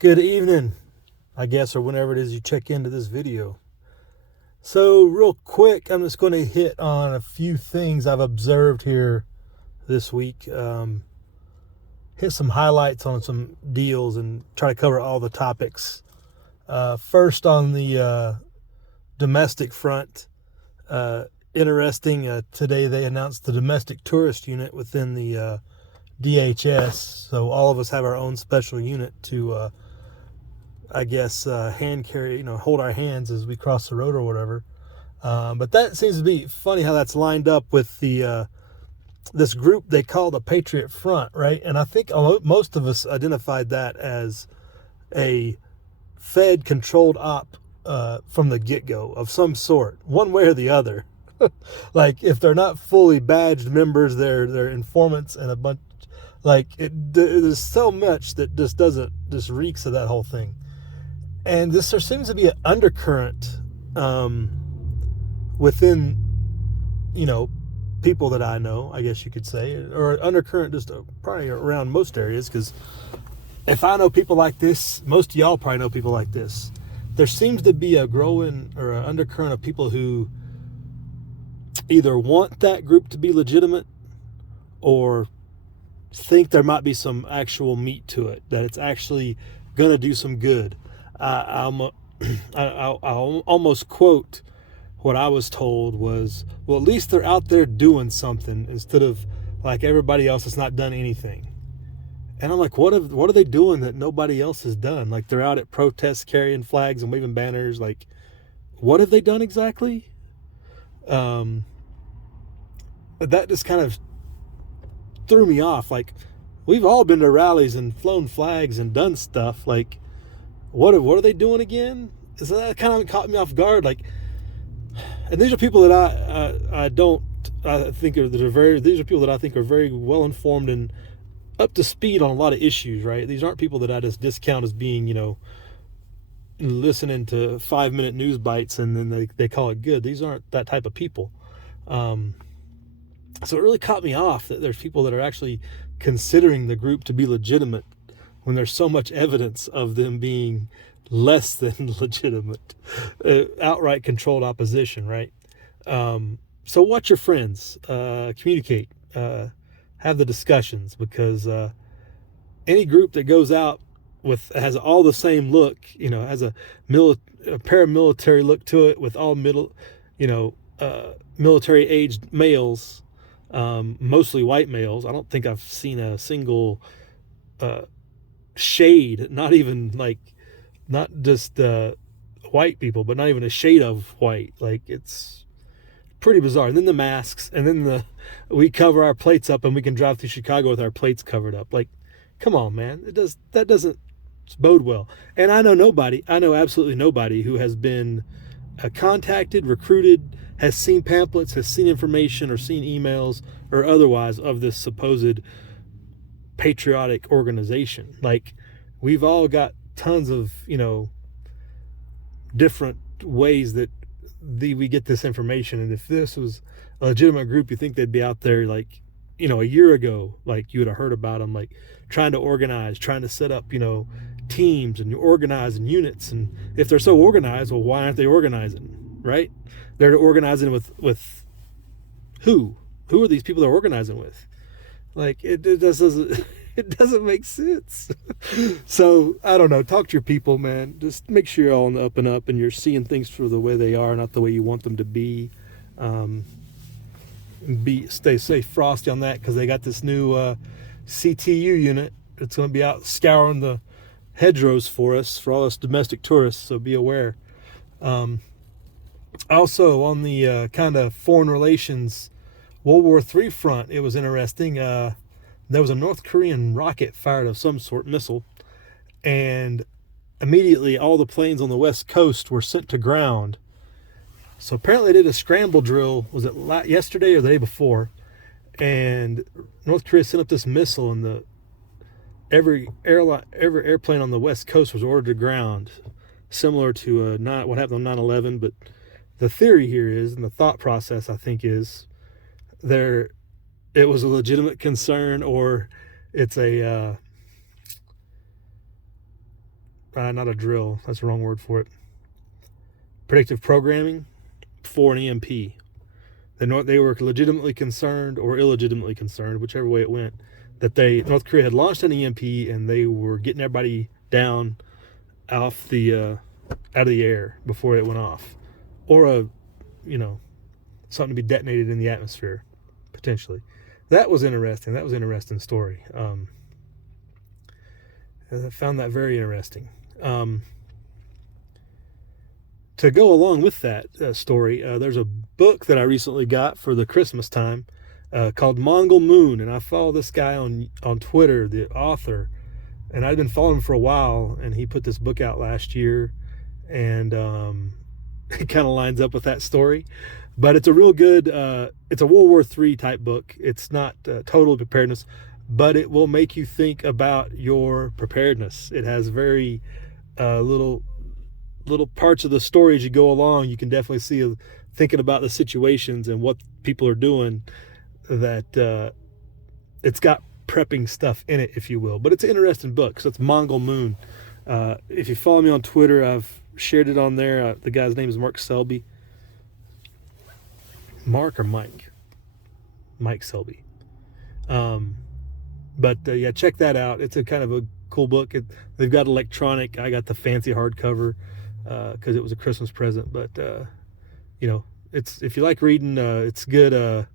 Good evening, I guess, or whenever it is you check into this video. So, real quick, I'm just going to hit on a few things I've observed here this week. Hit some highlights on some deals and try to cover all the topics. First, on the domestic front, interesting. Today they announced the domestic tourist unit within the DHS. So, all of us have our own special unit to hand carry, hold our hands as we cross the road or whatever. But that seems to be funny how that's lined up with the this group they call the Patriot Front, right? And I think most of us identified that as a Fed-controlled op from the get-go of some sort, one way or the other. Like, if they're not fully badged members, they're informants and a bunch. There's so much that just reeks of that whole thing. And there seems to be an undercurrent within, people that I know, I guess you could say, or an undercurrent just probably around most areas, because if I know people like this, most of y'all probably know people like this. There seems to be a growing or an undercurrent of people who either want that group to be legitimate or think there might be some actual meat to it, that it's actually going to do some good. I'll almost quote what I was told was, well, at least they're out there doing something instead of like everybody else that's not done anything. And I'm like, what are they doing that nobody else has done? Like, they're out at protests carrying flags and waving banners. Like, what have they done exactly? That just kind of threw me off. Like, we've all been to rallies and flown flags and done stuff. Like, what are they doing again? So that kind of caught me off guard. Like, and these are people that these are people that I think are very well informed and up to speed on a lot of issues, right? These aren't people that I just discount as being, listening to 5-minute news bites and then they call it good. These aren't that type of people. So it really caught me off that there's people that are actually considering the group to be legitimate when there's so much evidence of them being less than legitimate, outright controlled opposition, right? So watch your friends, communicate, have the discussions, because any group that goes out has all the same look, has a paramilitary look to it, with all military aged males, mostly white males. I don't think I've seen a single shade, not even not just white people, but not even a shade of white. Like, it's pretty bizarre. And then the masks, and then we cover our plates up and we can drive through Chicago with our plates covered up. Like, come on, man. That doesn't bode well. And I know absolutely nobody who has been contacted, recruited, has seen pamphlets, has seen information or seen emails or otherwise of this supposed patriotic organization. Like, we've all got tons of, different ways that we get this information. And if this was a legitimate group, you think they'd be out there, like, a year ago, like, you would have heard about them, like, trying to organize, trying to set up, teams and organizing units. And if they're so organized, well, why aren't they organizing, right? They're organizing with who? Who are these people they're organizing with? Like, it doesn't it doesn't make sense. So, I don't know. Talk to your people, man. Just make sure you're all on the up and up and you're seeing things for the way they are, not the way you want them to be. Stay frosty on that, because they got this new CTU unit. It's going to be out scouring the hedgerows for us, for all us domestic tourists, so be aware. Also, on the kind of foreign relations World War III front, it was interesting. There was a North Korean rocket fired of some sort, missile, and immediately all the planes on the West Coast were sent to ground. So apparently they did a scramble drill, was it yesterday or the day before? And North Korea sent up this missile, and every airplane on the West Coast was ordered to ground, similar to what happened on 9/11. But the theory here is, and the thought process I think is, it was a legitimate concern, or it's a not a drill, that's the wrong word for it, predictive programming for an EMP. They were legitimately concerned or illegitimately concerned, whichever way it went, that North Korea had launched an EMP and they were getting everybody down off the out of the air before it went off, or something to be detonated in the atmosphere potentially. That was interesting. That was an interesting story. I found that very interesting. To go along with that story, there's a book that I recently got for the Christmas time called Mongol Moon, and I follow this guy on Twitter, the author, and I've been following him for a while, and he put this book out last year, and it kind of lines up with that story. But it's a real good, it's a World War III type book. It's not total preparedness, but it will make you think about your preparedness. It has very little parts of the story as you go along. You can definitely see thinking about the situations and what people are doing, that it's got prepping stuff in it, if you will. But it's an interesting book. So it's Mongol Moon. If you follow me on Twitter, I've shared it on there. The guy's name is Mark Selby. Mark or Mike? Mike Selby. But yeah, check that out. It's a kind of a cool book. They've got electronic. I got the fancy hardcover because it was a Christmas present. But it's, if you like reading, it's good.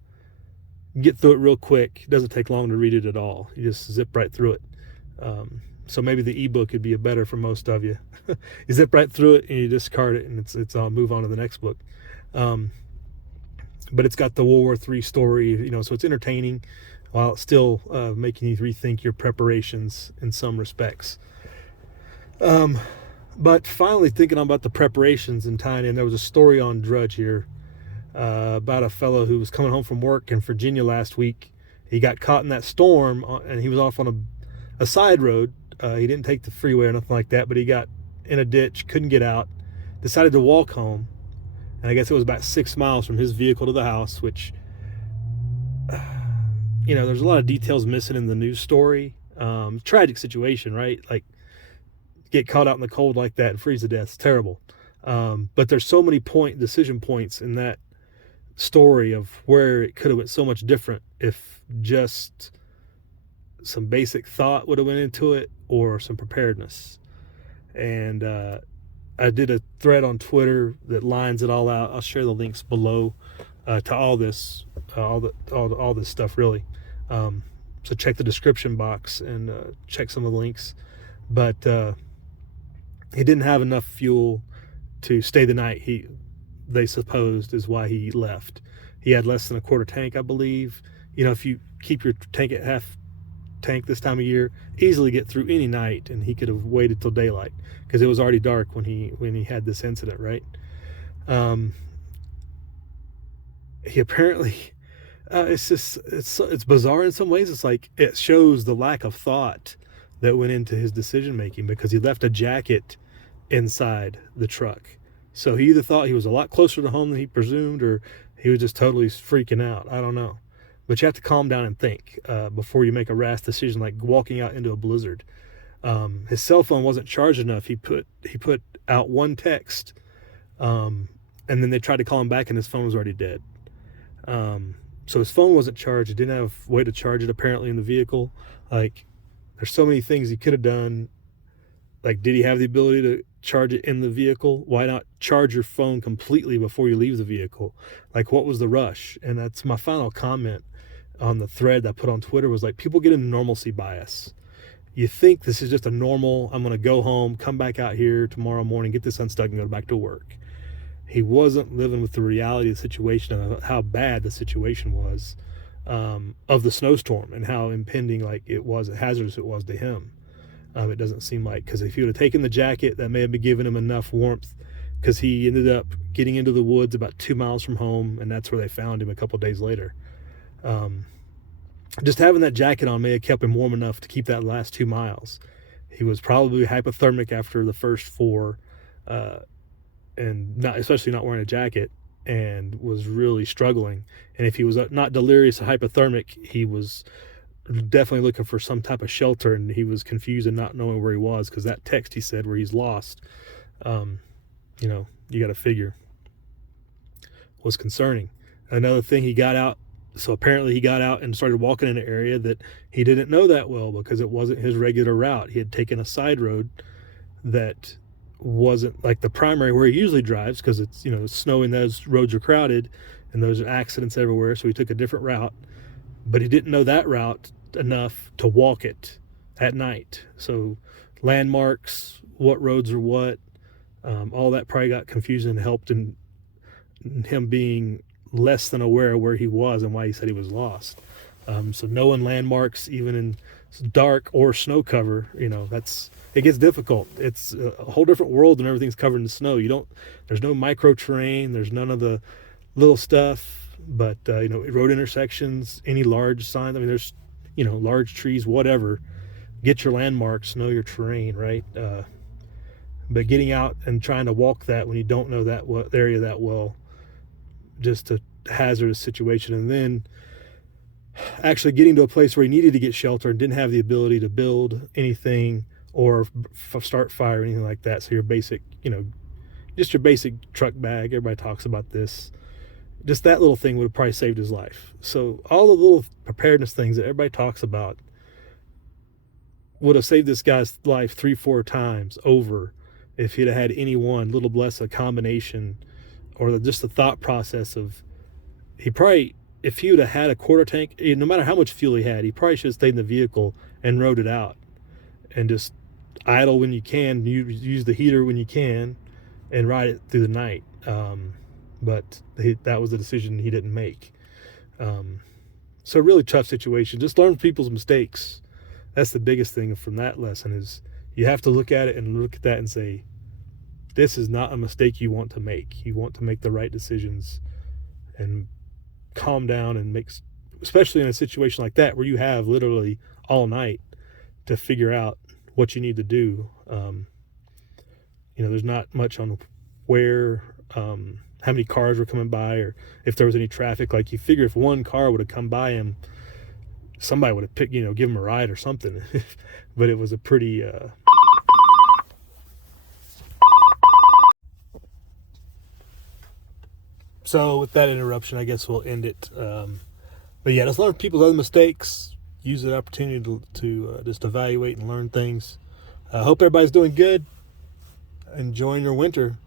Get through it real quick. It doesn't take long to read it at all. You just zip right through it. So maybe the ebook would be better for most of you. You zip right through it and you discard it, and it's move on to the next book. But it's got the World War III story, so it's entertaining while it's still making you rethink your preparations in some respects. But finally, thinking about the preparations and tying in, there was a story on Drudge here about a fellow who was coming home from work in Virginia last week. He got caught in that storm, and he was off on a side road. He didn't take the freeway or nothing like that, but he got in a ditch, couldn't get out, decided to walk home. And I guess it was about 6 miles from his vehicle to the house, which, there's a lot of details missing in the news story. Tragic situation, right? Like, get caught out in the cold like that and freeze to death. It's terrible. But there's so many decision points in that story of where it could have went so much different if just some basic thought would have went into it, or some preparedness. And I did a thread on Twitter that lines it all out. I'll share the links below to all this, all this stuff really. So check the description box and check some of the links. But he didn't have enough fuel to stay the night. They supposed is why he left. He had less than a quarter tank, I believe. If you keep your tank at half tank this time of year, easily get through any night, and he could have waited till daylight because it was already dark when he had this incident, right? He apparently it's bizarre in some ways. It's like it shows the lack of thought that went into his decision making, because he left a jacket inside the truck. So he either thought he was a lot closer to home than he presumed, or he was just totally freaking out. I don't know. But you have to calm down and think before you make a rash decision, like walking out into a blizzard. His cell phone wasn't charged enough. He put out one text, and then they tried to call him back, and his phone was already dead. So his phone wasn't charged. He didn't have a way to charge it apparently in the vehicle. Like, there's so many things he could have done. Like, did he have the ability to charge it in the vehicle? Why not charge your phone completely before you leave the vehicle? Like, what was the rush? And that's my final comment on the thread that I put on Twitter, was like, people get into normalcy bias. You think this is just a normal, I'm going to go home, come back out here tomorrow morning, get this unstuck, and go back to work. He wasn't living with the reality of the situation, of how bad the situation was, of the snowstorm, and how impending, like, it was, hazardous it was to him. It doesn't seem like, because if he would have taken the jacket, that may have been giving him enough warmth, because he ended up getting into the woods about 2 miles from home, and that's where they found him a couple days later. Just having that jacket on may have kept him warm enough to keep that last 2 miles. He was probably hypothermic after the first 4, and especially not wearing a jacket, and was really struggling. And if he was not delirious or hypothermic, he was definitely looking for some type of shelter, and he was confused and not knowing where he was, because that text he said where he's lost, um, you got to figure, was concerning. Another thing, he got out. So apparently he got out and started walking in an area that he didn't know that well, because it wasn't his regular route. He had taken a side road that wasn't like the primary where he usually drives, because it's snowing, those roads are crowded and there's accidents everywhere. So he took a different route, but he didn't know that route enough to walk it at night. So landmarks, what roads are what, all that probably got confusing and helped in him being less than aware of where he was and why he said he was lost. So knowing landmarks, even in dark or snow cover, it gets difficult. It's a whole different world when everything's covered in snow. There's no micro terrain, there's none of the little stuff, but road intersections, any large signs. I mean, there's large trees, whatever. Get your landmarks, know your terrain, right? But getting out and trying to walk that when you don't know that area that well, just a hazardous situation. And then actually getting to a place where he needed to get shelter and didn't have the ability to build anything or start fire or anything like that. So your basic, just your basic truck bag, everybody talks about this, just that little thing would have probably saved his life. So all the little preparedness things that everybody talks about would have saved this guy's life 3-4 times over if he'd have had any one little a combination, or just the thought process of, if he would have had a quarter tank, no matter how much fuel he had, he probably should have stayed in the vehicle and rode it out and just idle when you can, use the heater when you can, and ride it through the night. But that was the decision he didn't make. So really tough situation. Just learn people's mistakes. That's the biggest thing from that lesson, is you have to look at it and look at that and say, this is not a mistake you want to make. You want to make the right decisions and calm down and especially in a situation like that where you have literally all night to figure out what you need to do. There's not much on where, how many cars were coming by, or if there was any traffic. Like, you figure if one car would have come by him, somebody would have picked, give him a ride or something. But it was a pretty, So with that interruption, I guess we'll end it. But yeah, just learn people's other mistakes. Use the opportunity to just evaluate and learn things. I hope everybody's doing good. Enjoying your winter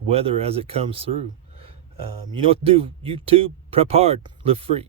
weather as it comes through. You know what to do. YouTube, prep hard, live free.